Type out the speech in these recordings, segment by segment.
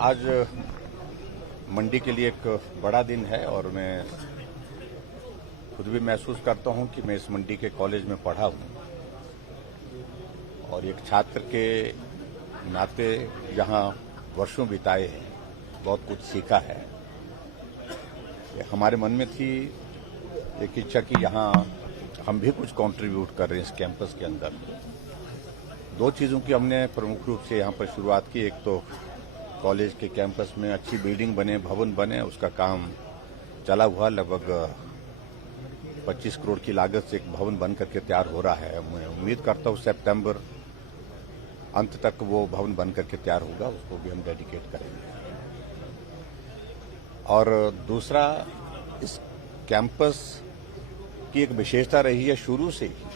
आज मंडी के लिए एक बड़ा दिन है और मैं खुद भी महसूस करता हूं कि मैं इस मंडी के कॉलेज में पढ़ा हूं और एक छात्र के नाते जहां वर्षों बिताए हैं, बहुत कुछ सीखा है। हमारे मन में थी एक इच्छा कि यहां हम भी कुछ कंट्रीब्यूट कर रहे हैं इस कैंपस के अंदर। दो चीजों की हमने प्रमुख रूप से यहां पर शुरुआत की। एक तो कॉलेज के कैंपस में अच्छी बिल्डिंग बने, भवन बने, उसका काम चला हुआ। लगभग 25 करोड़ की लागत से एक भवन बन करके तैयार हो रहा है। मैं उम्मीद करता हूं सितंबर अंत तक वो भवन बन करके तैयार होगा, उसको भी हम डेडिकेट करेंगे। और दूसरा, इस कैंपस की एक विशेषता रही है शुरू से ही।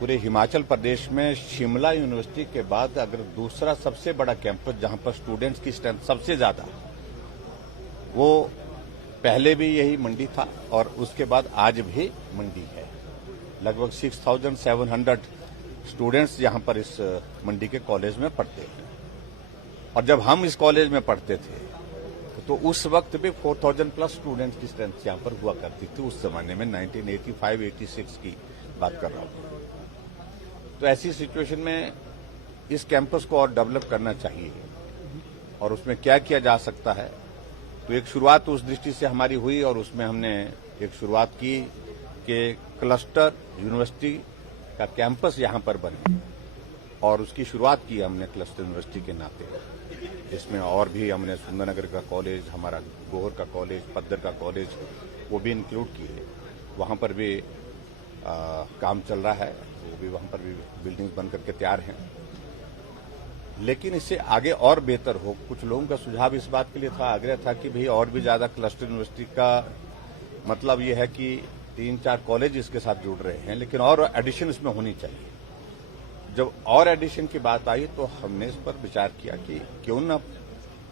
पूरे हिमाचल प्रदेश में शिमला यूनिवर्सिटी के बाद अगर दूसरा सबसे बड़ा कैंपस जहां पर स्टूडेंट्स की स्ट्रेंथ सबसे ज्यादा, वो पहले भी यही मंडी था और उसके बाद आज भी मंडी है। लगभग 6700 स्टूडेंट्स यहां पर इस मंडी के कॉलेज में पढ़ते हैं। और जब हम इस कॉलेज में पढ़ते थे तो उस वक्त भी 4000 प्लस स्टूडेंट्स की स्ट्रेंथ यहां पर हुआ करती थी। उस जमाने में 1985-86 की बात कर रहा हूं। तो ऐसी सिचुएशन में इस कैंपस को और डेवलप करना चाहिए और उसमें क्या किया जा सकता है। तो एक शुरुआत उस दृष्टि से हमारी हुई और उसमें हमने एक शुरुआत की कि क्लस्टर यूनिवर्सिटी का कैंपस यहां पर बने और उसकी शुरुआत की हमने क्लस्टर यूनिवर्सिटी के नाते। इसमें और भी हमने सुंदरनगर का कॉलेज, हमारा गोहर का कॉलेज, पद्दर का कॉलेज, वो भी इंक्लूड किए। वहां पर भी काम चल रहा है, वो भी वहां पर भी बिल्डिंग्स बन करके तैयार हैं। लेकिन इससे आगे और बेहतर हो। कुछ लोगों का सुझाव इस बात के लिए था, आग्रह था कि भाई और भी ज्यादा क्लस्टर यूनिवर्सिटी का मतलब ये है कि 3-4 कॉलेज इसके साथ जुड़ रहे हैं, लेकिन और एडिशन इसमें होनी चाहिए। जब और एडिशन की बात आई तो हमने इस पर विचार किया कि क्यों न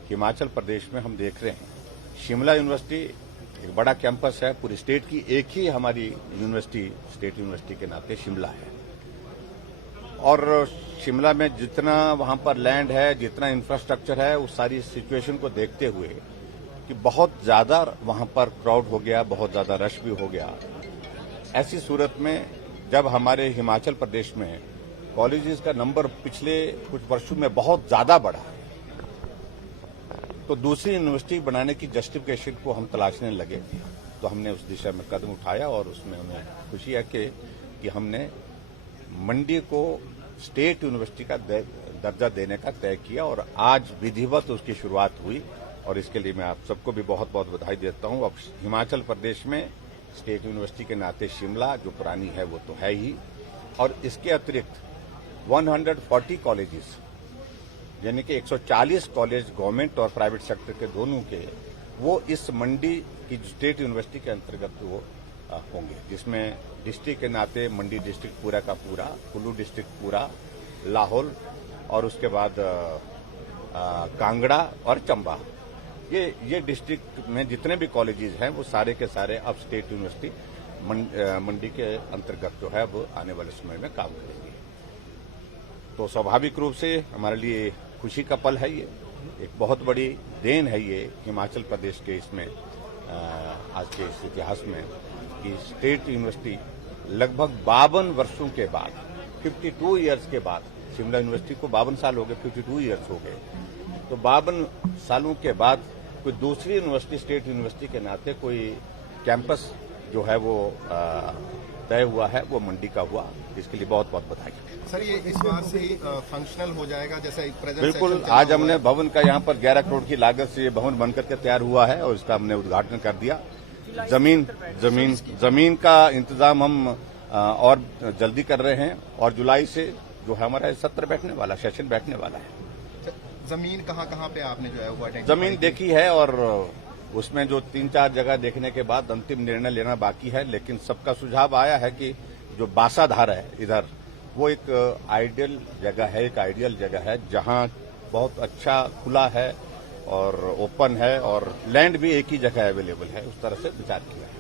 हिमाचल प्रदेश में हम देख रहे हैं शिमला यूनिवर्सिटी एक बड़ा कैंपस है, पूरी स्टेट की एक ही हमारी यूनिवर्सिटी स्टेट यूनिवर्सिटी के नाते शिमला है। और शिमला में जितना वहां पर लैंड है, जितना इंफ्रास्ट्रक्चर है, उस सारी सिचुएशन को देखते हुए कि बहुत ज्यादा वहां पर क्राउड हो गया, बहुत ज्यादा रश भी हो गया। ऐसी सूरत में जब हमारे हिमाचल प्रदेश में कॉलेजेस का नंबर पिछले कुछ वर्षों में बहुत ज्यादा बढ़ा है, तो दूसरी यूनिवर्सिटी बनाने की जस्टिफिकेशन को हम तलाशने लगे। तो हमने उस दिशा में कदम उठाया और उसमें हमें खुशी है कि हमने मंडी को स्टेट यूनिवर्सिटी का दर्जा देने का तय किया और आज विधिवत उसकी शुरुआत हुई। और इसके लिए मैं आप सबको भी बहुत बहुत बधाई देता हूं। अब हिमाचल प्रदेश में स्टेट यूनिवर्सिटी के नाते शिमला जो पुरानी है वो तो है ही, और इसके अतिरिक्त 140 कॉलेजेस यानी कि 140 कॉलेज गवर्नमेंट और प्राइवेट सेक्टर के दोनों के, वो इस मंडी की स्टेट यूनिवर्सिटी के अंतर्गत वो होंगे, जिसमें डिस्ट्रिक्ट के नाते मंडी डिस्ट्रिक्ट पूरा का पूरा, कुल्लू डिस्ट्रिक्ट पूरा, लाहौल और उसके बाद कांगड़ा और चंबा, ये डिस्ट्रिक्ट में जितने भी कॉलेजेस हैं वो सारे के सारे अब स्टेट यूनिवर्सिटी मंडी के अंतर्गत जो है वो आने वाले समय में काम करेंगे। तो स्वाभाविक रूप से हमारे लिए खुशी का पल है। ये एक बहुत बड़ी देन है ये हिमाचल प्रदेश के इसमें आज के इस इतिहास में कि स्टेट यूनिवर्सिटी लगभग 52 वर्षों के बाद, 52 ईयर्स के बाद, शिमला यूनिवर्सिटी को 52 साल हो गए, 52 ईयर्स हो गए, तो 52 सालों के बाद कोई दूसरी यूनिवर्सिटी स्टेट यूनिवर्सिटी के नाते कोई कैंपस जो है वो तय हुआ है, वो मंडी का हुआ। इसके लिए बहुत बहुत बधाई। सर, ये इस बार से ही फंक्शनल हो जाएगा जैसे प्रेजेंट? बिल्कुल। आज हमने भवन का यहाँ पर 11 करोड़ की लागत से ये भवन बनकर के तैयार हुआ है और इसका हमने उद्घाटन कर दिया। जमीन का इंतजाम हम और जल्दी कर रहे हैं और जुलाई से जो है हमारा सत्र बैठने वाला, सेशन बैठने वाला है। जमीन कहाँ पे आपने जो है वो जमीन देखी है और उसमें जो 3-4 जगह देखने के बाद अंतिम निर्णय लेना बाकी है। लेकिन सबका सुझाव आया है कि जो बासाधार है इधर, वो एक आइडियल जगह है जहां बहुत अच्छा खुला है और ओपन है और लैंड भी एक ही जगह अवेलेबल है। उस तरह से विचार किया है।